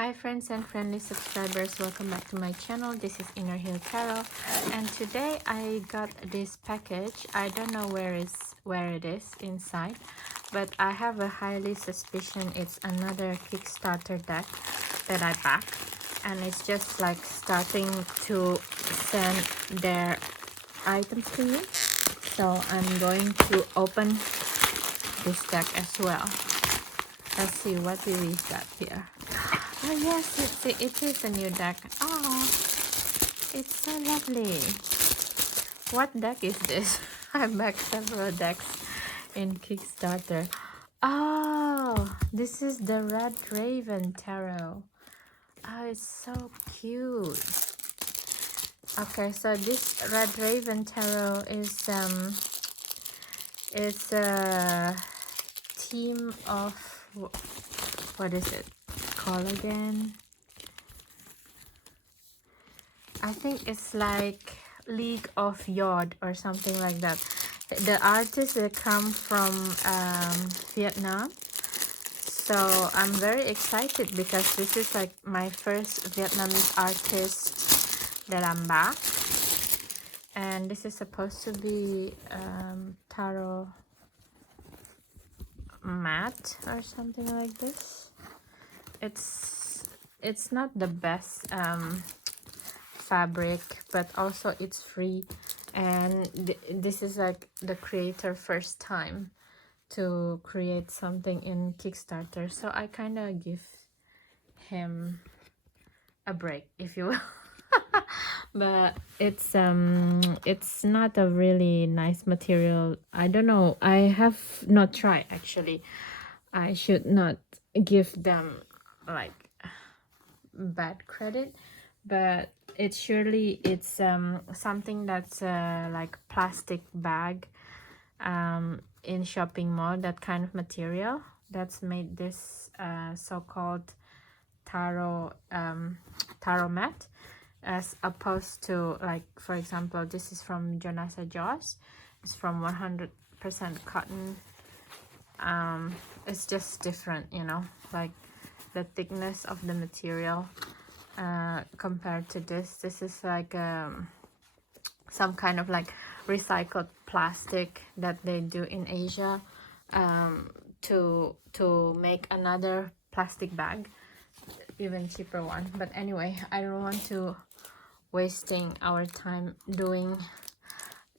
Hi friends and friendly subscribers, welcome back to my channel. This is Inner Hill Tarot, and today I got this package. I don't know where it is inside, but I have a highly suspicion it's another Kickstarter deck that I backed, and it's just like starting to send their items to me. So I'm going to open this deck as well. Let's see what we got here. Oh yes, it is a new deck. Oh, it's so lovely. What deck is this? I backed several decks in Kickstarter. Oh, this is the Red Raven Tarot. Oh, it's so cute. Okay, so this Red Raven Tarot is it's a team of, what is it called again? I think it's like League of Yod or something like that. The artists come from Vietnam, so I'm very excited because this is like my first Vietnamese artist that I'm back, and this is supposed to be tarot mat or something like this. It's not the best fabric, but also it's free, and this is like the creator first time to create something in Kickstarter, so I kind of give him a break, if you will. But it's not a really nice material. I don't know, I have not tried actually. I should not give them like bad credit, but it's something that's like plastic bag in shopping mall, that kind of material that's made this so-called tarot mat, as opposed to, like, for example, this is from Jonasa Jaws. It's from 100% cotton. It's just different, you know, like the thickness of the material compared to this is like some kind of like recycled plastic that they do in Asia to make another plastic bag, even cheaper one. But anyway, I don't want to wasting our time doing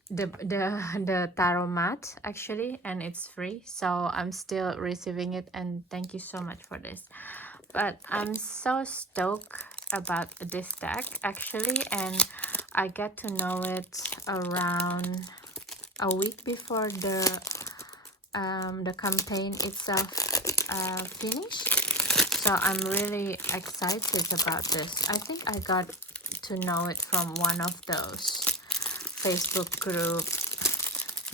the tarot mat actually, and it's free, so I'm still receiving it, and thank you so much for this. But I'm so stoked about this deck actually, and I get to know it around a week before the campaign itself finished. So I'm really excited about this. I think I got to know it from one of those Facebook group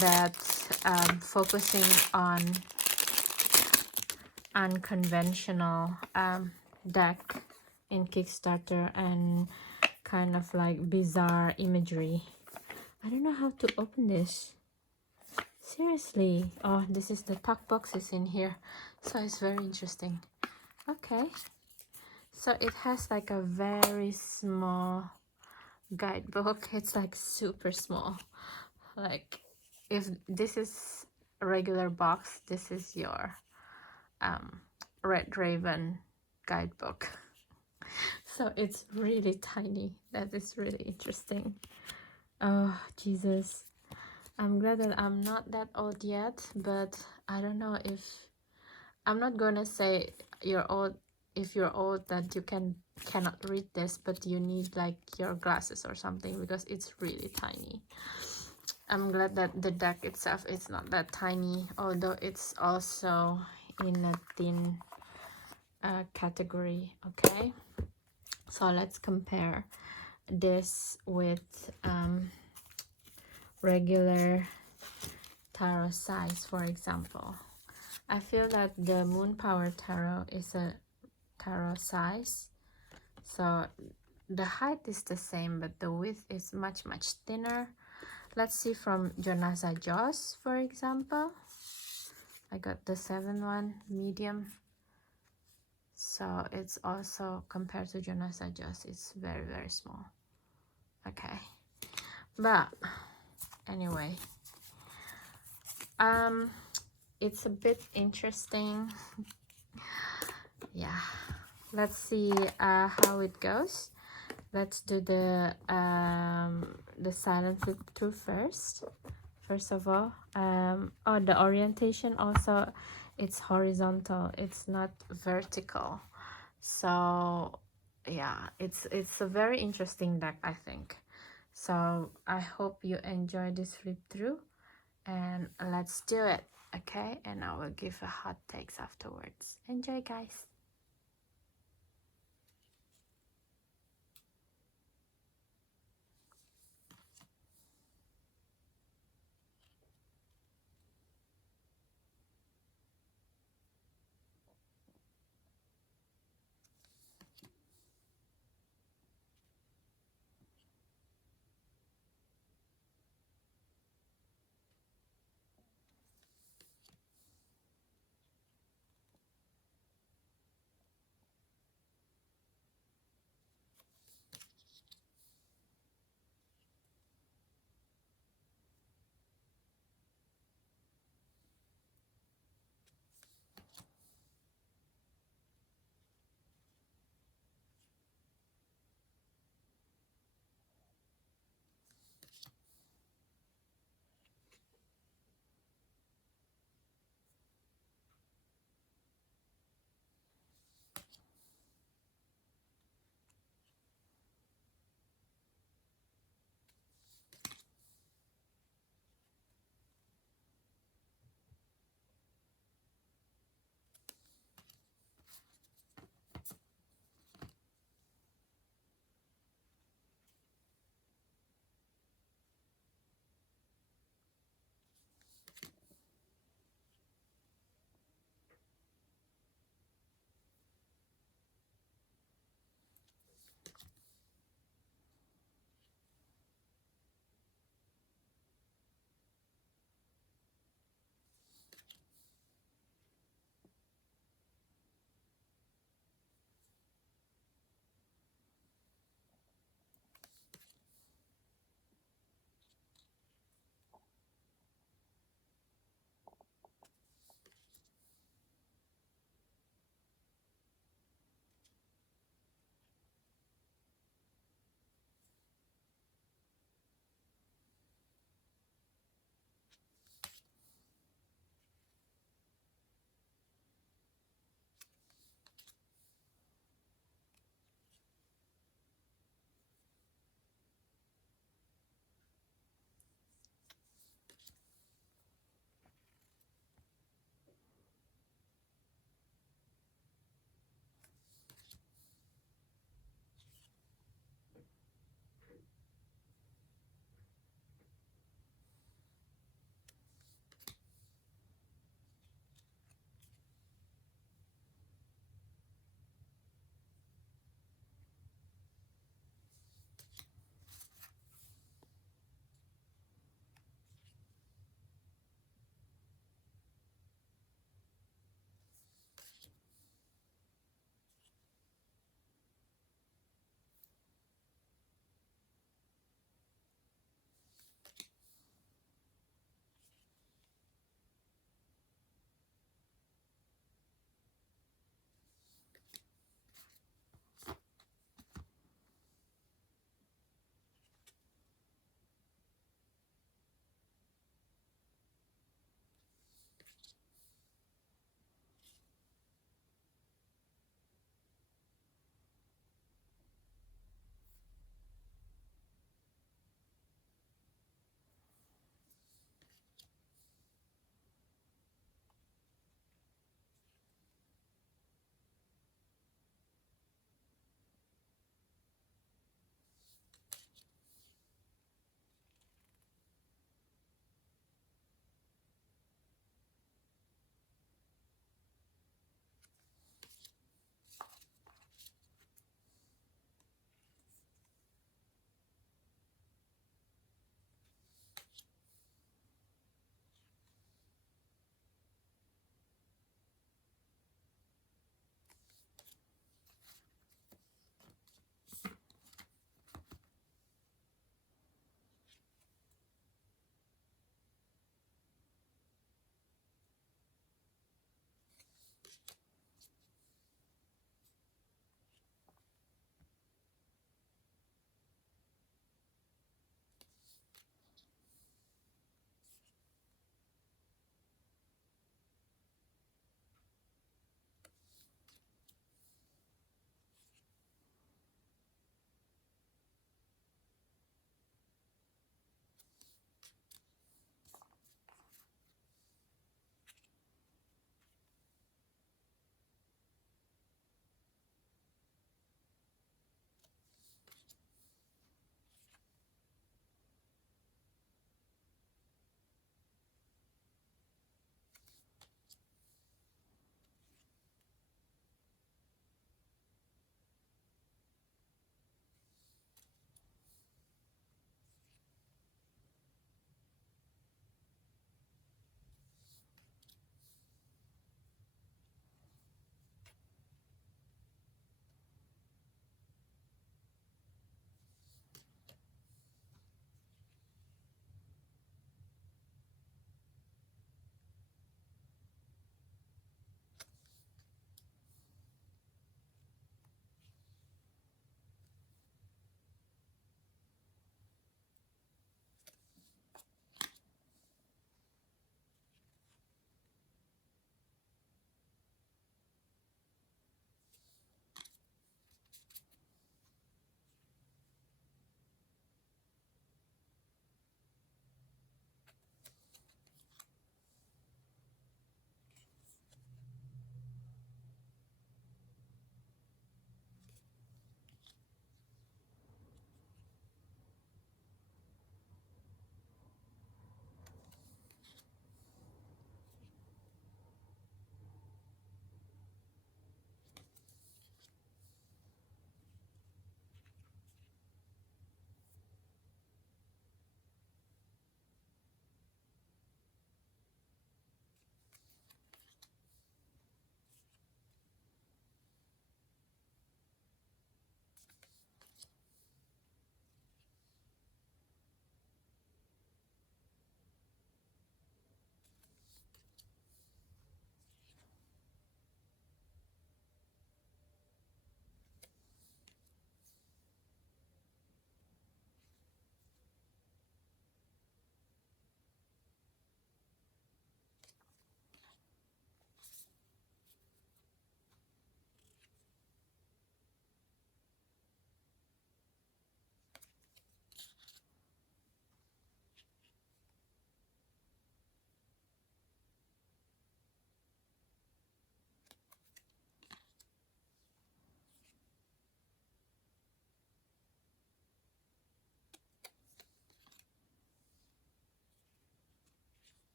that focusing on unconventional deck in Kickstarter and kind of like bizarre imagery. I don't know how to open this, seriously. Oh, this is the tuck boxes in here, so it's very interesting. Okay, so it has like a very small guidebook. It's like super small. Like, if this is a regular box, this is your Red Raven guidebook. So it's really tiny. That is really interesting. Oh Jesus, I'm glad that I'm not that old yet, but I don't know if I'm not gonna say you're old if you're old that you cannot read this, but you need like your glasses or something, because it's really tiny. I'm glad that the deck itself is not that tiny, although it's also in a thin category. Okay, so let's compare this with regular tarot size. For example, I feel that the Moon Power Tarot is a tarot size, so the height is the same, but the width is much thinner. Let's see from Jonasa Jaws, for example. I got the 7 one, medium. So it's also, compared to Jonas Adjust, it's very, very small. Okay, but anyway, it's a bit interesting. Yeah, let's see how it goes. Let's do the silent flip through first of all. Oh, the orientation also, it's horizontal, it's not vertical. So yeah, it's a very interesting deck, I think. So I hope you enjoy this flip through, and let's do it. Okay, and I will give a hot takes afterwards. Enjoy, guys.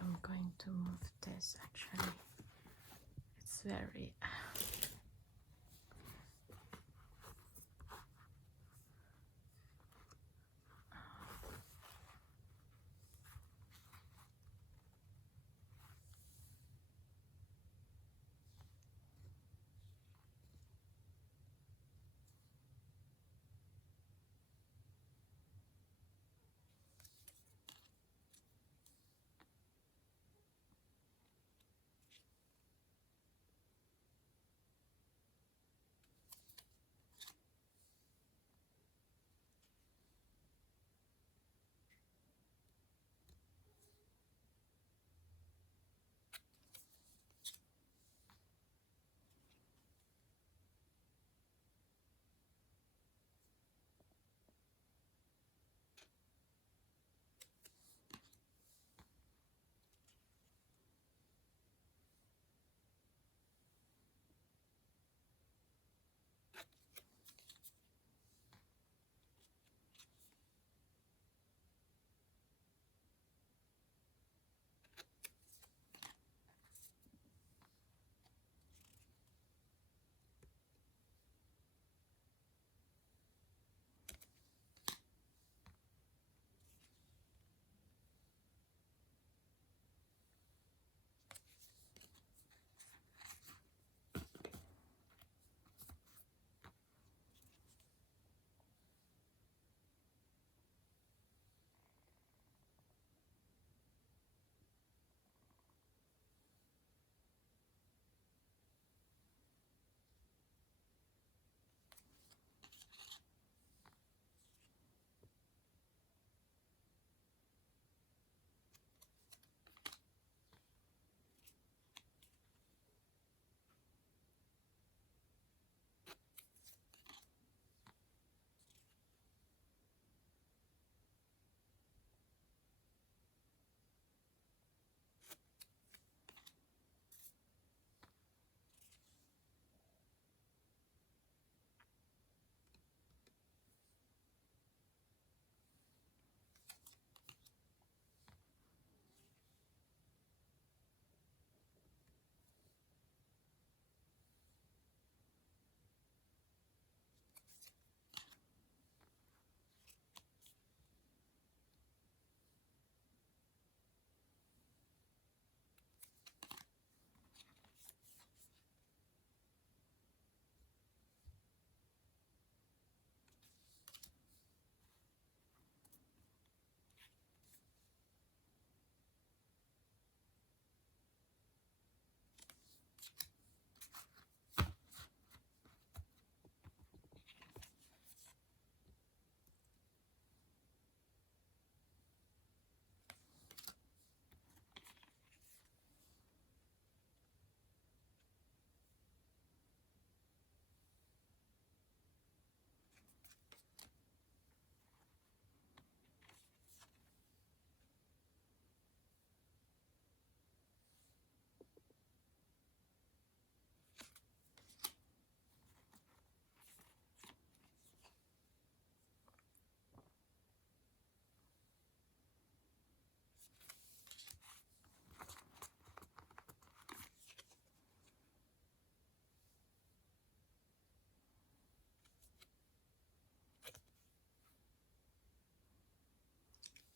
I'm going to move this actually. It's very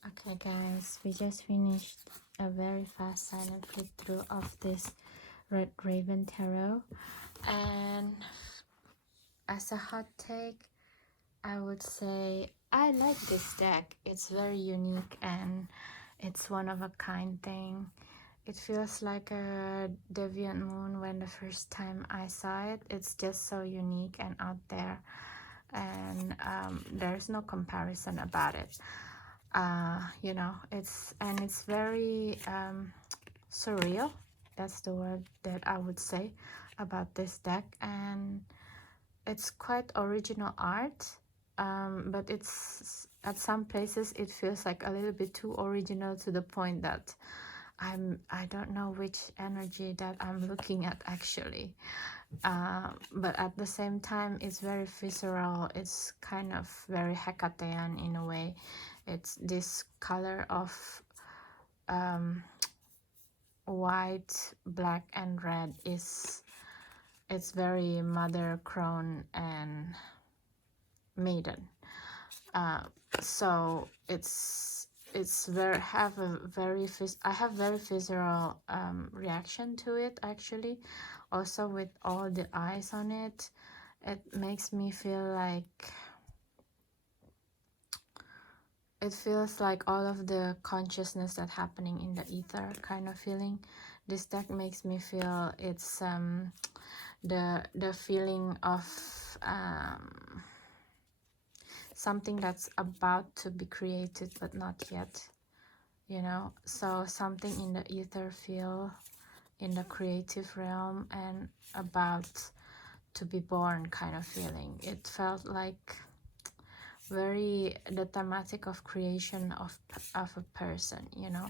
okay, guys. We just finished a very fast silent flip through of this Red Raven Tarot, and as a hot take, I would say I like this deck. It's very unique and it's one of a kind thing. It feels like a Deviant Moon when the first time I saw it. It's just so unique and out there, and there's no comparison about it. You know, it's very surreal. That's the word that I would say about this deck, and it's quite original art, but it's at some places it feels like a little bit too original, to the point that I don't know which energy that I'm looking at actually. But at the same time, it's very visceral. It's kind of very Hecatean in a way. It's this color of white, black and red is, it's very mother, crone and maiden. So it's very have a very I have very visceral reaction to it actually. Also with all the eyes on it, it makes me feel like, it feels like all of the consciousness that happening in the ether kind of feeling. This deck makes me feel it's the feeling of something that's about to be created but not yet, you know. So something in the ether feel, in the creative realm and about to be born kind of feeling. It felt like very the thematic of creation of a person, you know.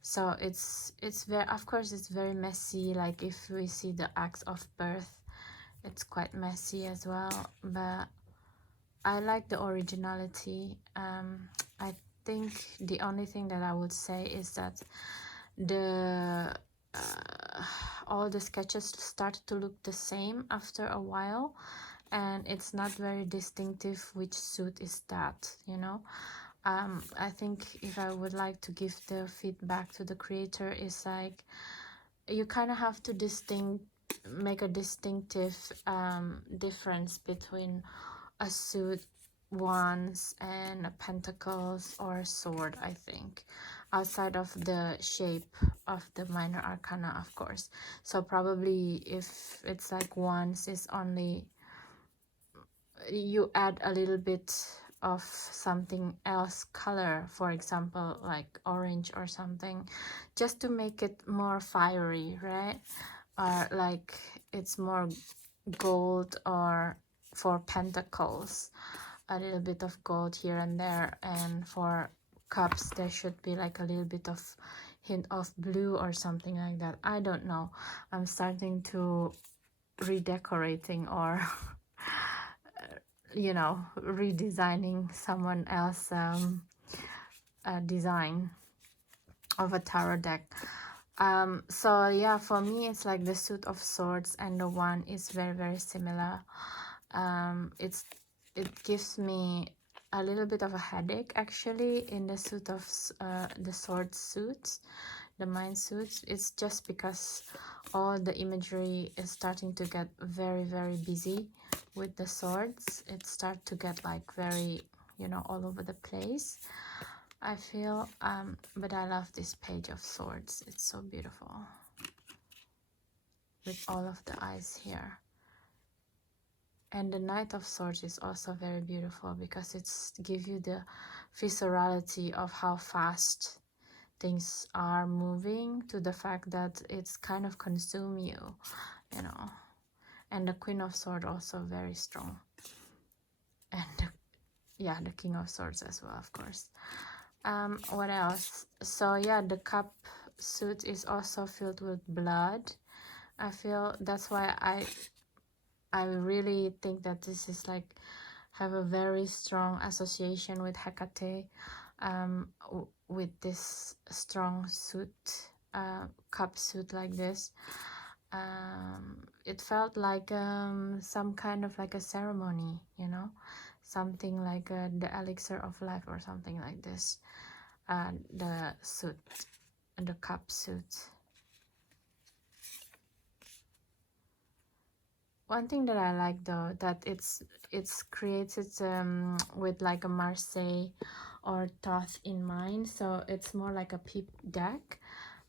So it's very, of course it's very messy, like if we see the acts of birth, it's quite messy as well, but I like the originality. I think the only thing that I would say is that the all the sketches start to look the same after a while, and it's not very distinctive which suit is that, you know. I think if I would like to give the feedback to the creator is like, you kind of have to make a distinctive difference between a suit, wands and pentacles or a sword, I think, outside of the shape of the minor arcana, of course. So probably if it's like wands is only, you add a little bit of something else color, for example like orange or something, just to make it more fiery, right? Or like it's more gold, or for pentacles a little bit of gold here and there, and for cups there should be like a little bit of hint of blue or something like that. I don't know, I'm starting to redecorating or you know, redesigning someone else design of a tarot deck. So yeah, for me it's like the suit of swords and the one is very very similar. It gives me a little bit of a headache actually in the suit of the sword suits, the mind suits. It's just because all the imagery is starting to get very very busy with the swords. It starts to get like very, you know, all over the place, I feel. But I love this page of swords, it's so beautiful with all of the eyes here. And the Knight of Swords is also very beautiful because it's give you the viscerality of how fast things are moving, to the fact that it's kind of consume you, you know. And the Queen of Swords also very strong, and yeah, the King of Swords as well, of course. What else? So yeah, the cup suit is also filled with blood. I feel that's why I really think that this is like have a very strong association with Hecate, with this strong suit, cup suit like this. It felt like some kind of like a ceremony, you know, something like the elixir of life or something like this. The suit, the cup suit. One thing that I like though, that it's created with like a Marseille or Thoth in mind, so it's more like a peep deck.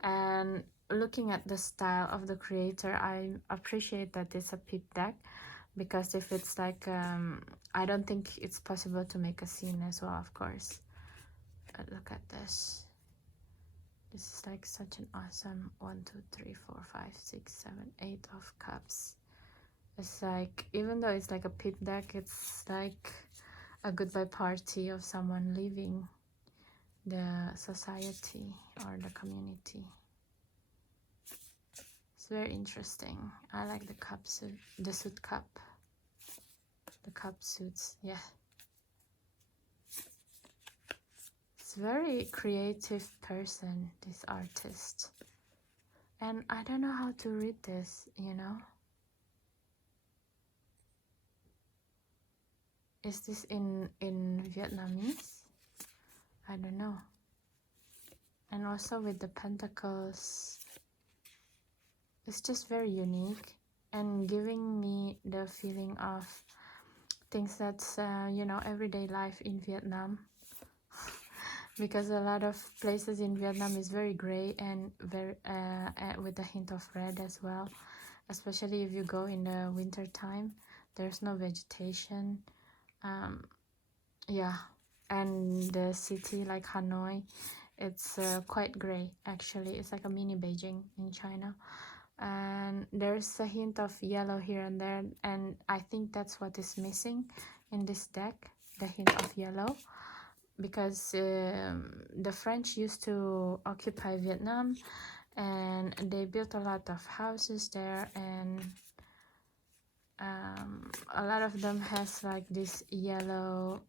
And looking at the style of the creator, I appreciate that it's a peep deck, because if it's like I don't think it's possible to make a scene as well, of course. Look at this. This is like such an awesome 1 2 3 4 5 6 7 8 of cups. It's like, even though it's like a pit deck, it's like a goodbye party of someone leaving the society or the community. It's very interesting. I like the cup suit, the suit cup, the cup suits. Yeah, it's very creative person, this artist. And I don't know how to read this, you know. Is this in Vietnamese? I don't know. And also with the pentacles, it's just very unique and giving me the feeling of things that's you know, everyday life in Vietnam. Because a lot of places in Vietnam is very gray and very with a hint of red as well, especially if you go in the winter time. There's no vegetation. Yeah, and the city like Hanoi, it's quite gray actually. It's like a mini Beijing in China, and there's a hint of yellow here and there, and I think that's what is missing in this deck, the hint of yellow, because the French used to occupy Vietnam and they built a lot of houses there, and a lot of them has like this yellow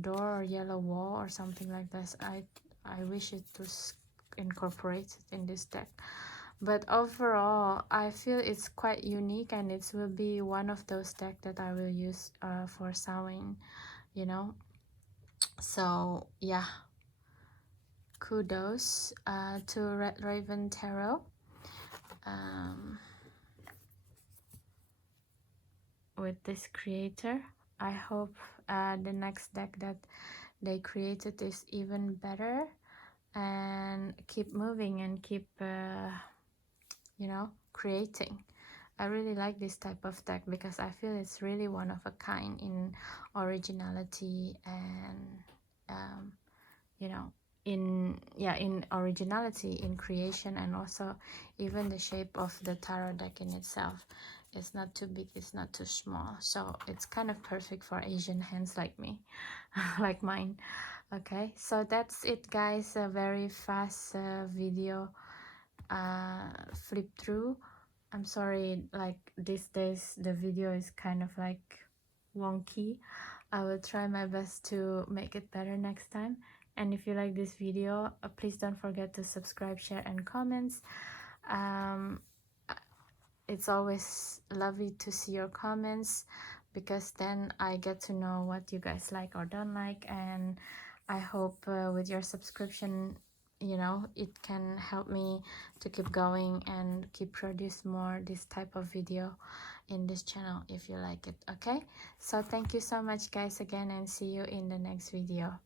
door or yellow wall or something like this. I wish it was incorporated in this deck, but overall I feel it's quite unique, and it will be one of those decks that I will use for Samhain, you know. So yeah, kudos to Red Raven Tarot. With this creator, I hope the next deck that they created is even better, and keep moving and keep you know, creating. I really like this type of deck because I feel it's really one of a kind in originality and you know, in originality, in creation, and also even the shape of the tarot deck in itself. It's not too big, it's not too small, so it's kind of perfect for Asian hands like me, like mine. Okay, so that's it guys, a very fast video flip through. I'm sorry, like these days the video is kind of like wonky. I will try my best to make it better next time. And if you like this video, please don't forget to subscribe, share, and comments. It's always lovely to see your comments, because then I get to know what you guys like or don't like, and I hope with your subscription, you know, it can help me to keep going and keep produce more this type of video in this channel if you like it. Okay, so thank you so much guys again, and see you in the next video.